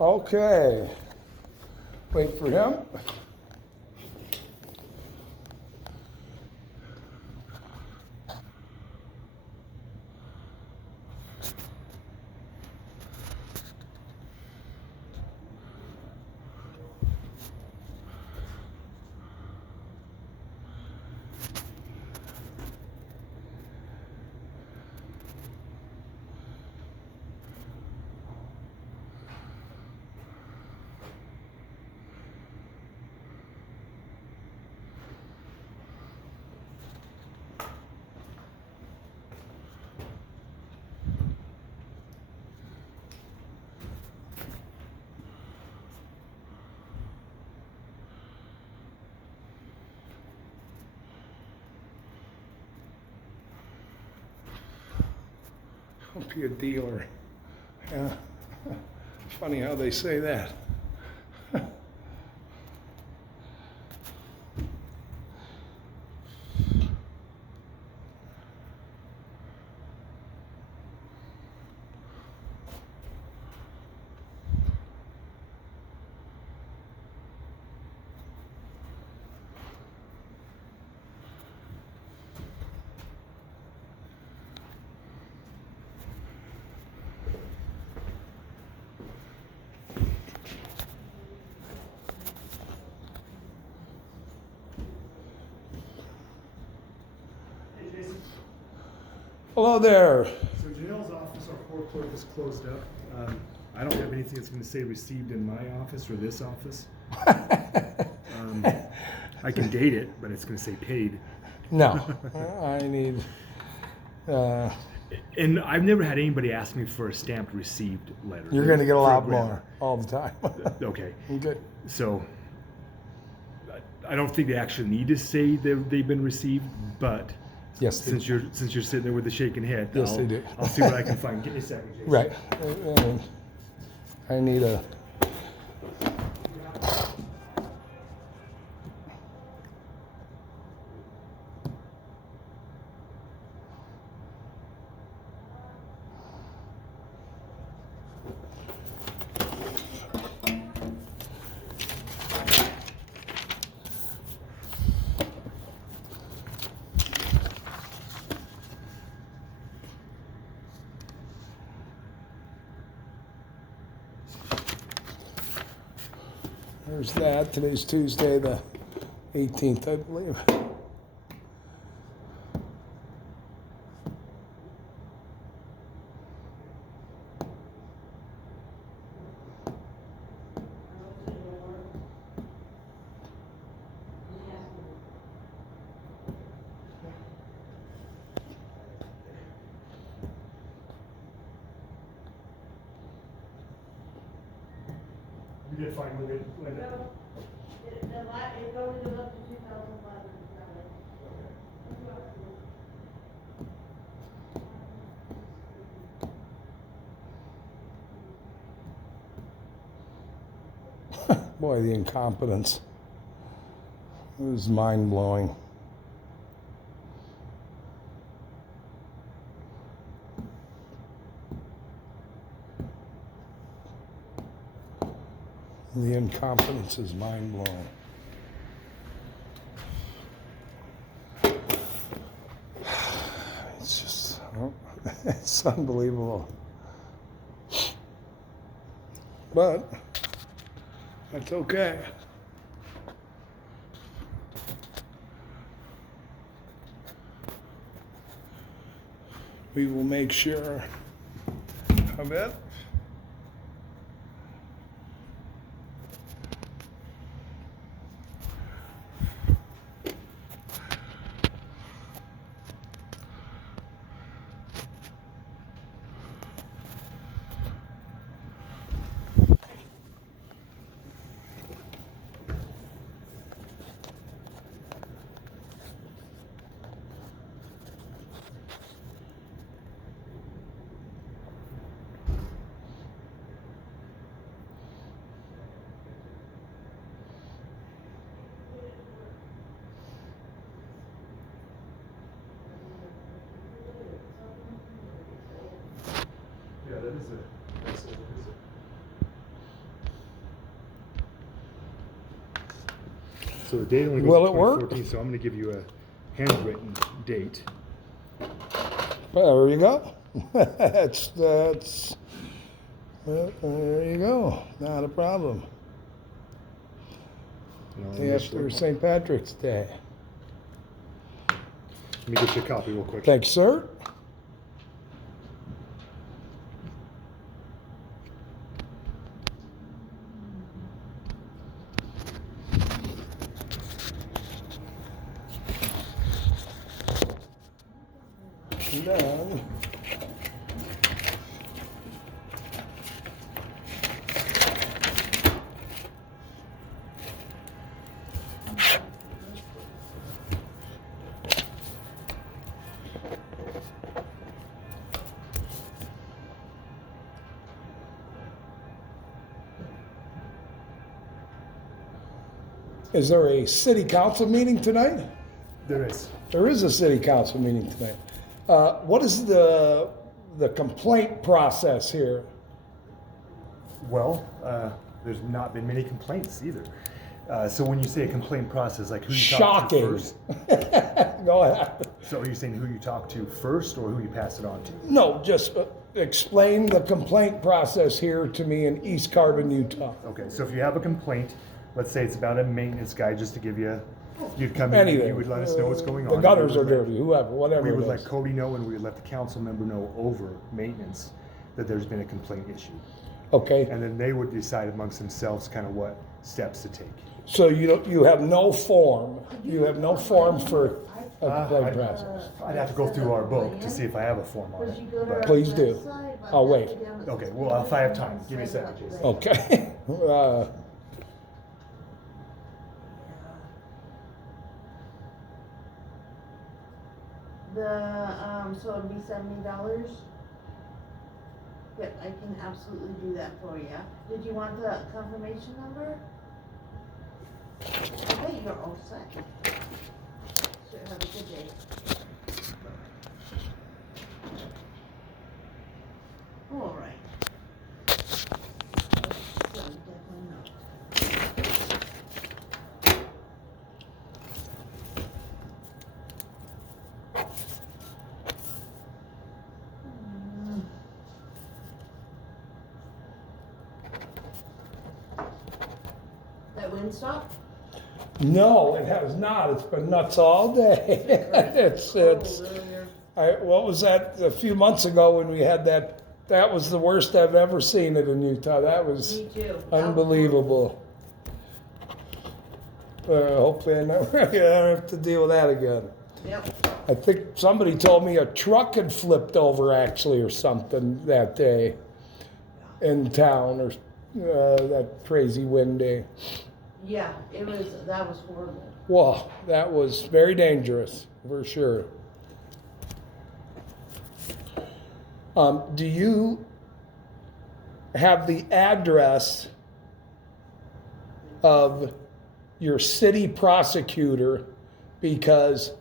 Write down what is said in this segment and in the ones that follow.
Okay. Wait for him. Don't be a dealer. Yeah. Funny how they say that. Hello there. So Janelle's office, our court clerk, is closed up. I don't have anything that's going to say received in my office or this office. I can date it, but it's going to say paid. No, I need. And I've never had anybody ask me for a stamped received letter. You're going to get a For lot grant. more all the time. Okay. Okay. So I don't think they actually need to say they've been received, but Yes. since you're sitting there with a shaking head, Yes, they do. I'll see what I can find. Give me a second, Jason. Right. I need a. There's that. Today's Tuesday, the 18th, I believe. You did fine with it, Linda. No, it only goes up to 2011. Boy, the incompetence. It was mind blowing. The incompetence is mind blowing. It's just, it's unbelievable. But that's okay. We will make sure of it. Yeah, that is a So the date only goes Will to it work? 2014, so I'm gonna give you a handwritten date. Well, there you go. That's, well, there you go. Not a problem. You know, Day after St. Patrick's Day. Let me get you a copy real quick. Thanks, sir. Done. Is there a city council meeting tonight? There is. There is a city council meeting tonight. What is the complaint process here? Well, there's not been many complaints either. So when you say a complaint process, like who you talk to Shocking. first? Go ahead. So are you saying who you talk to first or who you pass it on to? No, just explain the complaint process here to me in East Carbon, Utah. Okay, so if you have a complaint, let's say it's about a maintenance guy, just to give you, you'd come in, Anything. you would let us know what's going on. The gutters We are would let- dirty, whoever, whatever We it would is. let Cody know and we would let the council member know over maintenance that there's been a complaint issue. Okay, And then they would decide amongst themselves kind of what steps to take. so you have no form, you have no form for a complaint I'd- process. I'd have to go through our book to see if I have a form on it. but- Please do. I'll wait. Okay, well, if I have time, give me a second, Jason. Okay. So it'd be $70? Yep, I can absolutely do that for you. Did you want the confirmation number? Okay, you're all set. Sure, have a good day. All right. So definitely not. That wind stop? No, it has not. It's been nuts all day. It's, what was that, a few months ago when we had that was the worst I've ever seen it in Utah. That was Me too. unbelievable. Hopefully I never I don't have to deal with that again. Yep. I think somebody told me a truck had flipped over actually or something that day in town or that crazy wind day. Yeah, that was horrible. Whoa, that was very dangerous for sure. Do you have the address of your city prosecutor? Because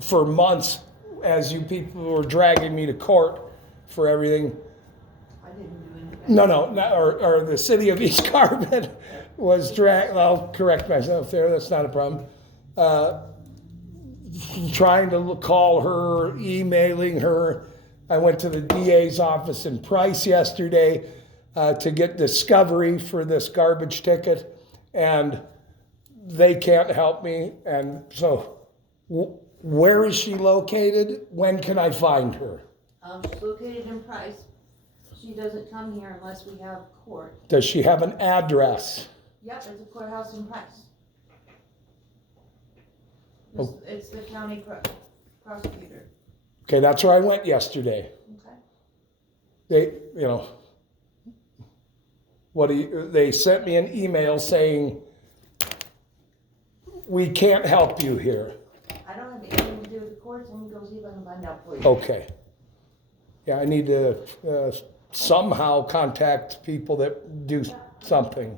for months, as you people were dragging me to court for everything, I didn't do anything. no, or the city of East Carbon was I'll correct myself there, that's not a problem. Trying to call her, emailing her. I went to the DA's office in Price yesterday to get discovery for this garbage ticket, and they can't help me. And so, where is she located? When can I find her? She's located in Price. She doesn't come here unless we have court. Does she have an address? Yep, it's a courthouse in Price. Oh. It's the county prosecutor. Okay, that's where I went yesterday. Okay. They sent me an email saying, we can't help you here. I don't have anything to do with the courts. Let me go see if I can find out for you. Okay. Yeah, I need to somehow contact people that do something.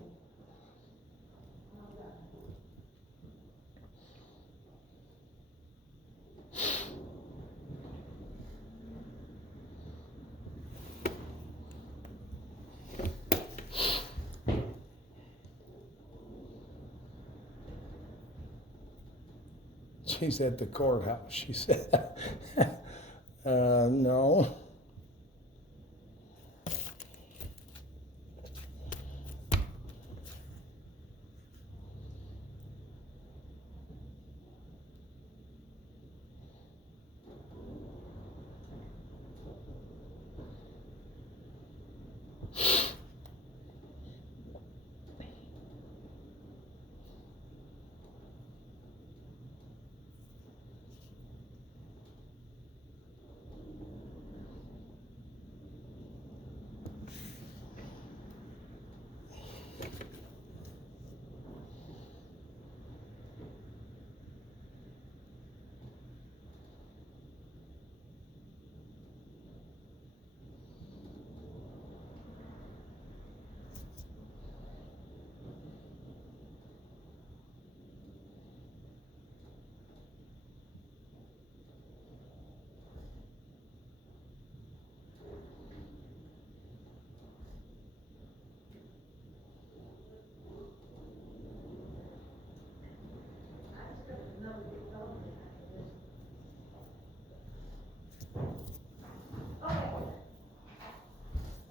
She's at the courthouse, she said. No.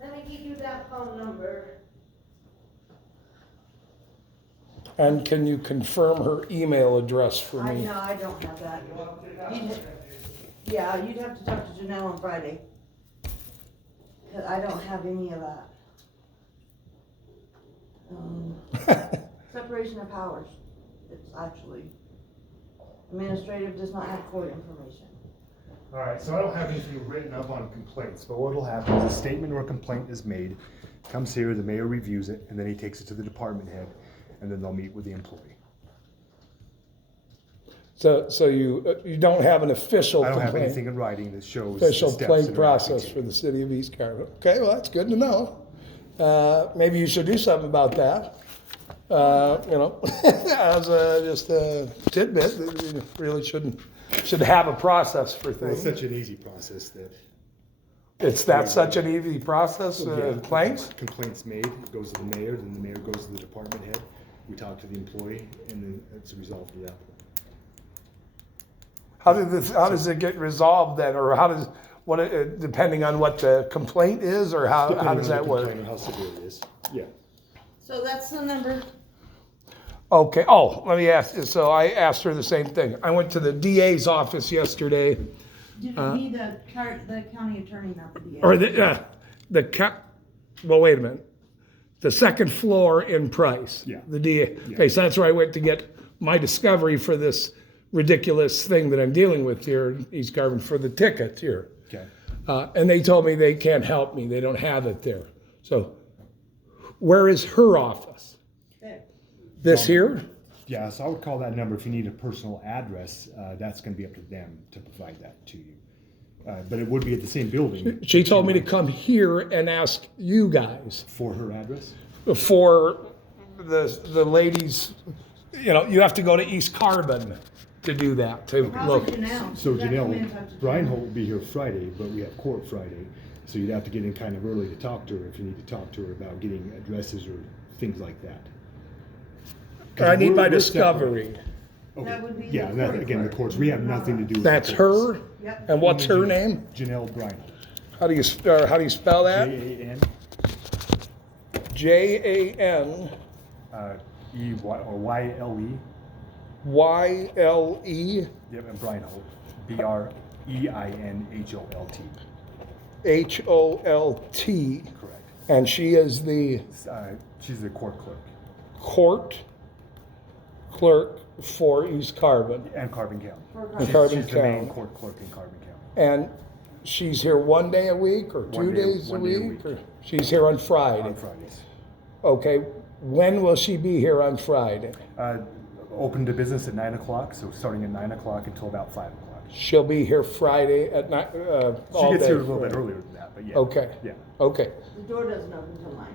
Let me give you that phone number. And can you confirm her email address for me? No, I don't have that. Yeah, you'd have to talk to Janelle on Friday. 'Cause I don't have any of that. Separation of powers. It's actually, administrative does not have court information. All right, so I don't have anything written up on complaints, but what'll happen is a statement or a complaint is made, comes here, the mayor reviews it, and then he takes it to the department head, and then they'll meet with the employee. So you don't have an official I don't have complaint? anything in writing that shows Official the steps complaint that are process taken. for the city of East Carbon. Okay, well, that's good to know. Maybe you should do something about that. As just a tidbit, that you really should have a process for Well, it's things. such an easy process that. It's that such an easy process, Yeah, complaints? Complaints made, it goes to the mayor, then the mayor goes to the department head, we talk to the employee, and then it's resolved to that. How does it get resolved then, or depending on what the complaint is, or how Depending does on that the work? complaint and how severe it is, yeah. So that's the number. Okay, let me ask you, so I asked her the same thing. I went to the DA's office yesterday, You need the county attorney, not the DA. or well, wait a minute. The second floor in Price. Yeah. The DA. Yeah. Okay, so that's where I went to get my discovery for this ridiculous thing that I'm dealing with here in East Carbon for the ticket here. Okay. And they told me they can't help me. They don't have it there. So where is her office? There. This here? Yeah, so I would call that number if you need a personal address, that's gonna be up to them to provide that to you. But it would be at the same building. She told me to come here and ask you guys For her address? for the ladies. You have to go to East Carbon to do that, to look. Probably Janelle. So You gotta come in Janelle, and talk to Brian Janelle. Holt will be here Friday, but we have court Friday. So you'd have to get in kind of early to talk to her if you need to talk to her about getting addresses or things like that. 'Cause I need my we're discovery. Okay. That would be Yeah, the and that, court again, the clerk. courts, we have nothing to do with. That's the courts. her? Yep. And what's her name? Janelle Brian. How do you spell that? Jan, Jan E-Y, or Y-L-E, Yle yep, and Brian Holt, B-R-E-I-N-H-O-L-T, Holt, correct. and she is the She's the court clerk, court clerk for East Carbon. and Carbon County. In She's- Carbon She's the main County. court clerk in Carbon County. And she's here one day a week or two One day- days a one day a week? week. Or she's here on Friday? On Fridays. Okay, when will she be here on Friday? Open to business at 9 o'clock, so starting at 9 o'clock until about 5 o'clock. She'll be here Friday at night, She all gets day. here a little bit earlier than that, but yeah. Okay. Yeah. Okay. The door doesn't open till 9.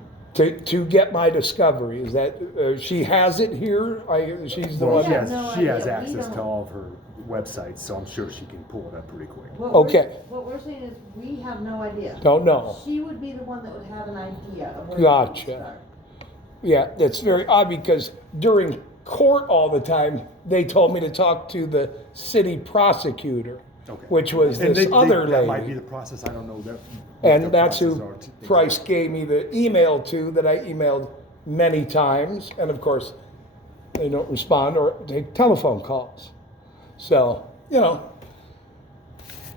To get my discovery, is that, she has it here? She's the Well, one? she Yeah, has, no she has idea. We access to don't- all of her websites, so I'm sure she can pull it up pretty quick. Okay. What we're saying is, we have no idea. Don't know. She would be the one that would have an idea of where. Gotcha. to start. Yeah, that's very odd because during court all the time, they told me to talk to the city prosecutor, Okay. which was And this other that might be lady. the process, I don't know that. what And their that's processes who are Price gave me the email to, that I emailed many times. And of course, they don't respond or take telephone calls. So, you know,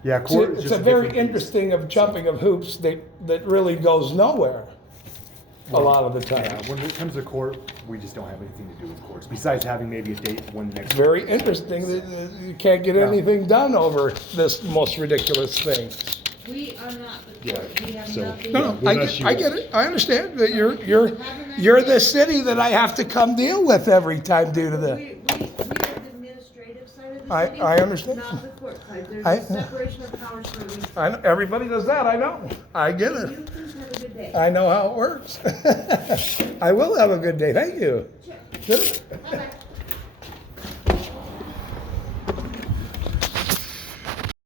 Yeah, court is it's just a very different beast. interesting of jumping of hoops that really goes nowhere a lot of the time. Yeah, when it comes to court, we just don't have anything to do with courts, besides having maybe a date when the next. Very interesting that you can't get Yeah. anything done over this most ridiculous thing. We are not the Yeah, court, we have so- nothing. No, no, Well, I that's get, I you. get it. I understand that you're the city that I have to come deal with every time due to the. We are the administrative side of the I- city. I understand. Not the court side. There's I- a separation of powers for a reason. I know, everybody does that. I know. I get You it. please have a good day. I know how it works. I will have a good day. Thank you. Sure. Good. Bye-bye.